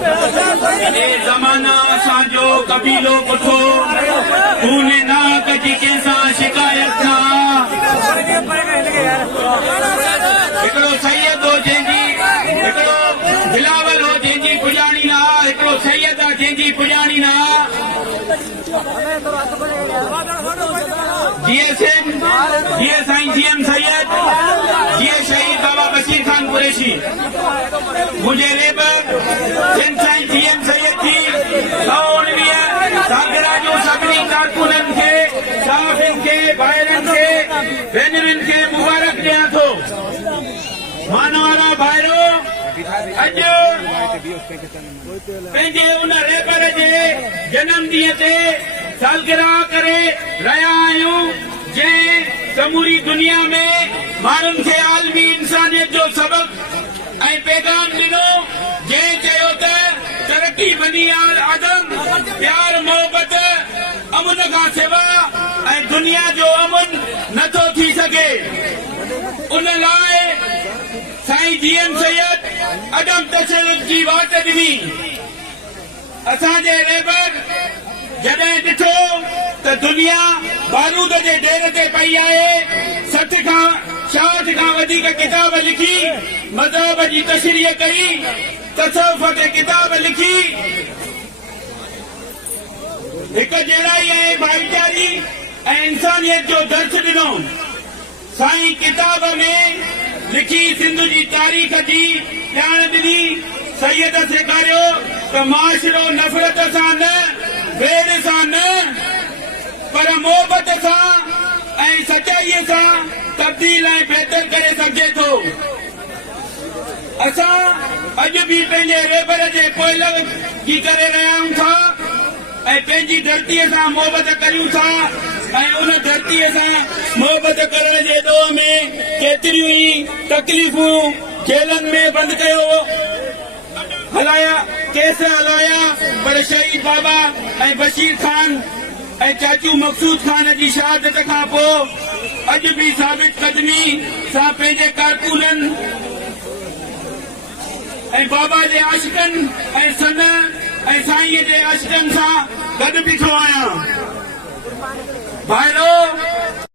ज़माना असांजो कबीलो पुठो खून नाक जी कंहिंसां शिकायत ना हिकिड़ो सैयद हो जंहिंजी हिकिड़ो बिलावल हो जंहिंजी पुॼाणी ना हिकिड़ो सैयद आहे जंहिंजी पुॼाणी ना जीअं साईं जीएम सैयद जीअं शहीद बाबा बशीर खान कुरैशी मुंहिंजे रेबर जिन साईं जीएम सैयद जी 119 सालगिरह जो सभिनी कारकुननि खे साफ़िन खे भाइरनि खे भेनरुनि खे मुबारक ॾियां थो मानवारा भाइरो अॼु पंहिंजे उन रेबर जे जनम ॾींहं ते सालगिरह करे रहिया आहियूं जंहिं समूरी दुनिया में माण्हुनि खे आलमी इंसानियत जो सबक़ ऐं पैगाम ॾिनो जंहिं चयो त तरक़ी बनी आदम प्यार मोहबत अमुन खां सिवा ऐं दुनिया जो अमुन नथो थी सघे उन लाइ साईं जीएम सैयद अदम तशद्दुद जी वाट ॾिनी असांजे रेबर जॾहिं ॾिठो त दुनिया बारूद जे ढेर ते पई आहे 60 खां 66 खां वधीक किताब लिखी मज़हब जी तशरीह कई तसव्वुफ़ ते किताब लिखी हिक जहिड़ाई ऐं भाईचारी ऐं इंसानियत जो दर्श ॾिनो साईं किताब में लिखी सिंध जी तारीख़ जी ॼाण ॾिनी सैयद सेखारियो त माशरो नफ़रत सां न वेर सां न पर मोहबत सां ऐं सचाईअ सां तब्दील ऐं बहितर करे सघिजे थो असां अॼु बि पंहिंजे रेबर जे कोयल जी करे रहिया आहियूं था ऐं पंहिंजी धरतीअ सां मोहबत करियूं था ऐं उन धरतीअ सां मोहबत करण जे ॾोह में केतिरियूं ई तकलीफ़ूं जेलनि में बंदि कयो हलाया केस हलाया पर शहीद बाबा ऐं बशीर खान ऐं चाचू मक़सूद खान जी शहादत खां पोइ अॼु बि साबित क़दमी सां पंहिंजे कारकुननि ऐं बाबा जे आशिकनि ऐं सन ऐं साईंअ जे आशिकनि सां गॾु बीठो आहियां भाइरो